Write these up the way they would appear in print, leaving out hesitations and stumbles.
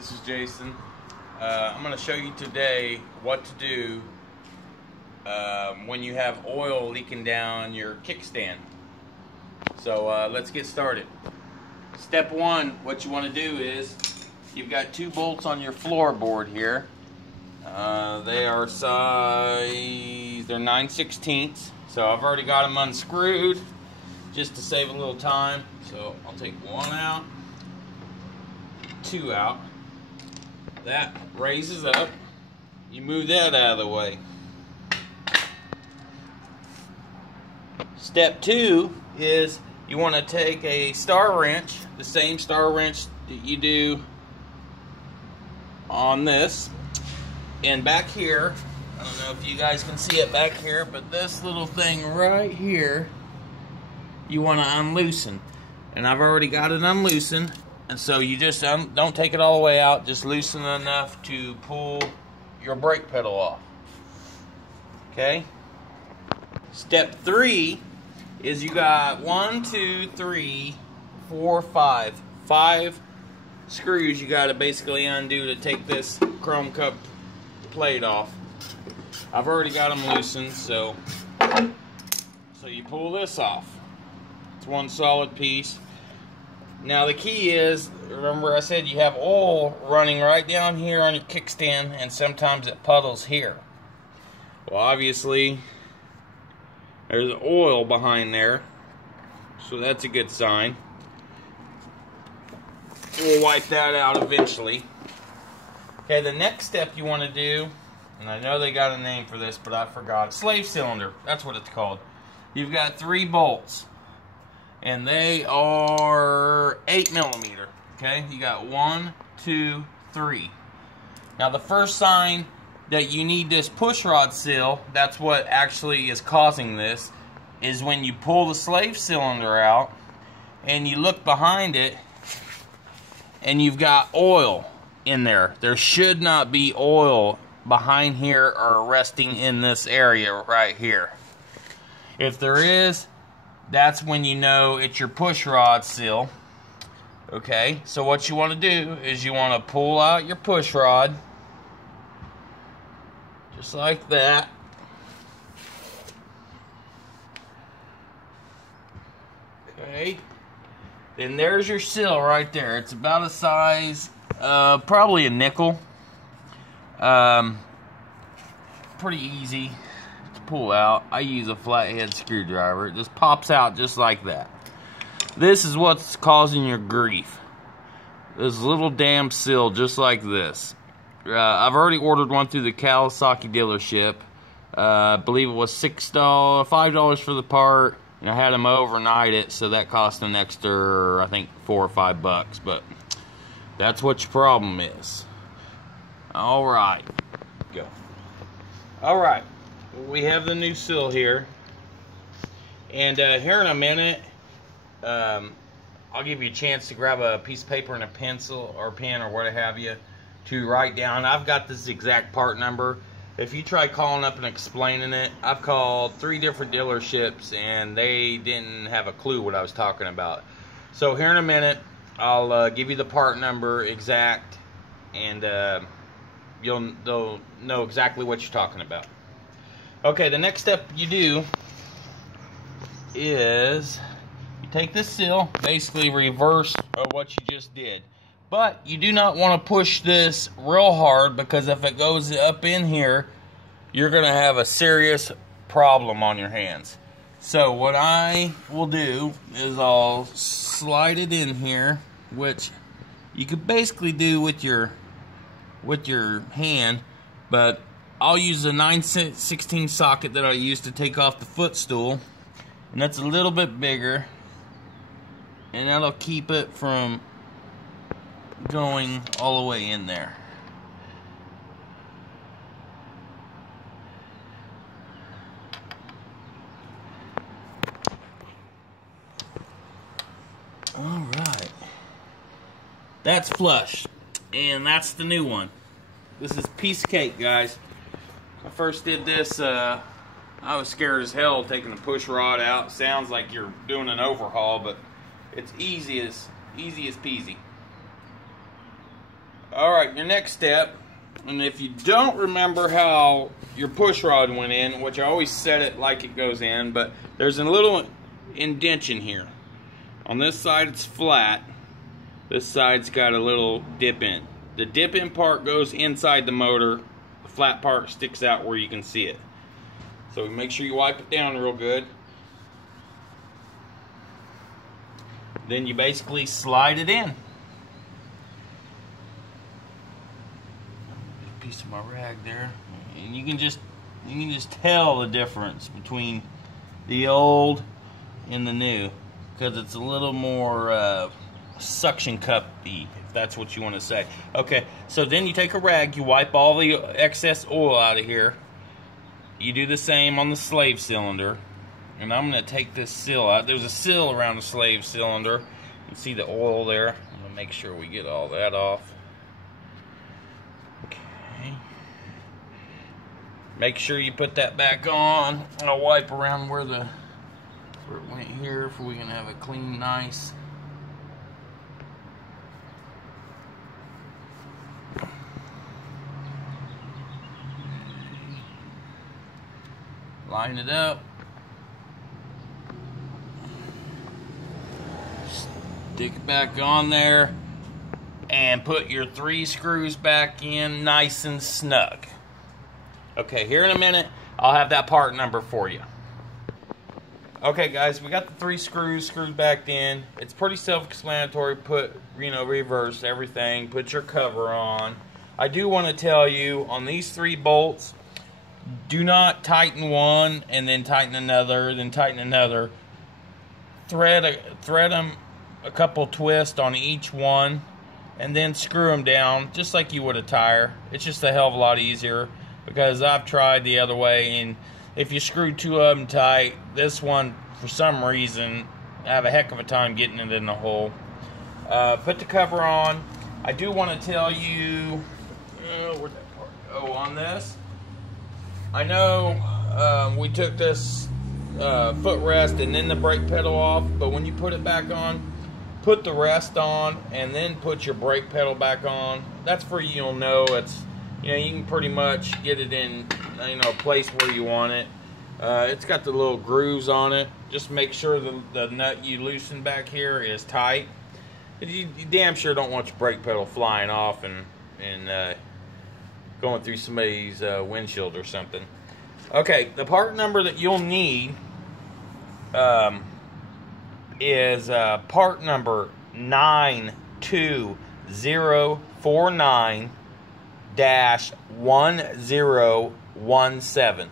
This is Jason. I'm going to show you today what to do when you have oil leaking down your kickstand. So let's get started. Step one, what you want to do is you've got two bolts on your floorboard here. They are size, they're 9/16, so I've already got them unscrewed just to save a little time. So I'll take one out, two out. That raises up. You move that out of the way. Step two is you want to take a star wrench, the same star wrench that you do on this, and back here, I don't know if you guys can see it back here, but this little thing right here you want to unloosen, and I've already got it unloosened. And so you just don't take it all the way out, just loosen enough to pull your brake pedal off. Okay? Step three is you got 1, 2, 3, 4, 5. 5 screws you got to basically undo to take this chrome cup plate off. I've already got them loosened, so you pull this off. It's one solid piece. Now the key is, remember I said you have oil running right down here on your kickstand, and sometimes it puddles here. Well, obviously there's oil behind there, so that's a good sign. We'll wipe that out eventually. Okay, the next step you want to do, and I know they got a name for this, but I forgot. Slave cylinder, that's what it's called. You've got 3 bolts. And they are 8mm, okay? You got 1, 2, 3. Now the first sign that you need this push rod seal, that's what actually is causing this, is when you pull the slave cylinder out and you look behind it and you've got oil in there. There should not be oil behind here or resting in this area right here. If there is, that's when you know it's your push rod seal. Okay, so what you want to do is you want to pull out your push rod, just like that. Okay, then there's your seal right there. It's about a size, probably a nickel. Pretty easy pull out. I use a flathead screwdriver. It just pops out just like that. This is what's causing your grief. This little damn seal just like this. I've already ordered one through the Kawasaki dealership. I believe it was $5 for the part, and I had them overnight it, so that cost an extra, I think, $4 or $5. But that's what your problem is. All right, go. All right. We have the new seal here, and here in a minute I'll give you a chance to grab a piece of paper and a pencil or pen or what have you to write down. I've got this exact part number. If you try calling up and explaining it, I've called 3 different dealerships and they didn't have a clue what I was talking about. So here in a minute I'll give you the part number exact, and they'll know exactly what you're talking about. Okay, the next step you do is you take this seal, basically reverse of what you just did. But you do not want to push this real hard, because if it goes up in here, you're going to have a serious problem on your hands. So what I will do is I'll slide it in here, which you could basically do with your hand, but I'll use a 9/16 socket that I use to take off the footstool, and that's a little bit bigger, and that'll keep it from going all the way in there. All right, that's flush, and that's the new one. This is piece of cake, guys. I first did this, I was scared as hell taking the push rod out. Sounds like you're doing an overhaul, but it's easy as peasy. Alright, your next step, and if you don't remember how your push rod went in, which I always set it like it goes in, but there's a little indentation here. On this side it's flat, this side's got a little dip in. The dip in part goes inside the motor, the flat part sticks out where you can see it. So make sure you wipe it down real good. Then you basically slide it in. A piece of my rag there, and you can just tell the difference between the old and the new, because it's a little more suction cuppy, if that's what you want to say. Okay, so then you take a rag, you wipe all the excess oil out of here. You do the same on the slave cylinder. And I'm going to take this seal out. There's a seal around the slave cylinder. You can see the oil there. I'm going to make sure we get all that off. Okay. Make sure you put that back on. I'll wipe around where it went here if we can have it clean, nice. Line it up. Stick it back on there and put your 3 screws back in nice and snug. Okay, here in a minute I'll have that part number for you. Okay guys, we got the 3 screws screwed back in. It's pretty self-explanatory. Put, reverse everything, put your cover on. I do want to tell you on these 3 bolts, do not tighten one and then tighten another, then tighten another. Thread them a couple twists on each one and then screw them down just like you would a tire. It's just a hell of a lot easier, because I've tried the other way, and if you screw 2 of them tight, this one for some reason I have a heck of a time getting it in the hole. Put the cover on. I do want to tell you where'd that part go on this. I know we took this footrest and then the brake pedal off, but when you put it back on, put the rest on and then put your brake pedal back on. That's where you'll know it's, you can pretty much get it in, a place where you want it. It's got the little grooves on it. Just make sure the nut you loosen back here is tight. You damn sure don't want your brake pedal flying off and going through somebody's windshield or something. Okay, the part number that you'll need is part number 92049-1017.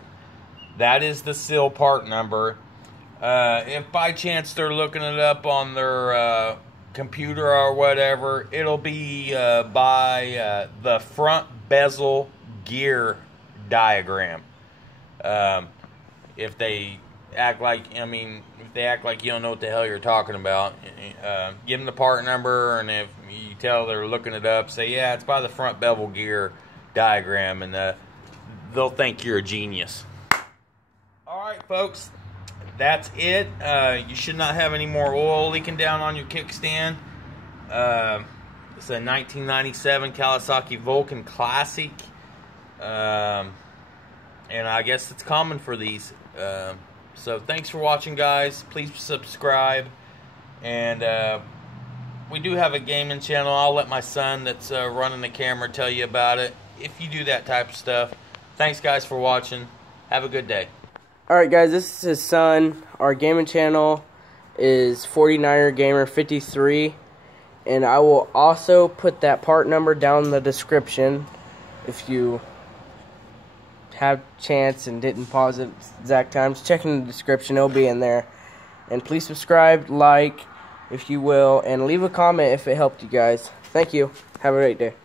That is the seal part number. If by chance they're looking it up on their computer or whatever, it'll be by the front bezel gear diagram. If they act like, if they act like you don't know what the hell you're talking about, give them the part number, and if you tell they're looking it up, say, yeah, it's by the front bevel gear diagram, and they'll think you're a genius. Alright folks, that's it. You should not have any more oil leaking down on your kickstand. It's a 1997 Kawasaki Vulcan Classic, and I guess it's common for these. So thanks for watching, guys. Please subscribe, and we do have a gaming channel. I'll let my son that's running the camera tell you about it if you do that type of stuff. Thanks guys for watching. Have a good day. Alright guys, this is his son. Our gaming channel is 49er Gamer 53, and I will also put that part number down in the description if you have chance and didn't pause it exact times. Check in the description, it'll be in there. And please subscribe, like if you will, and leave a comment if it helped you guys. Thank you. Have a great day.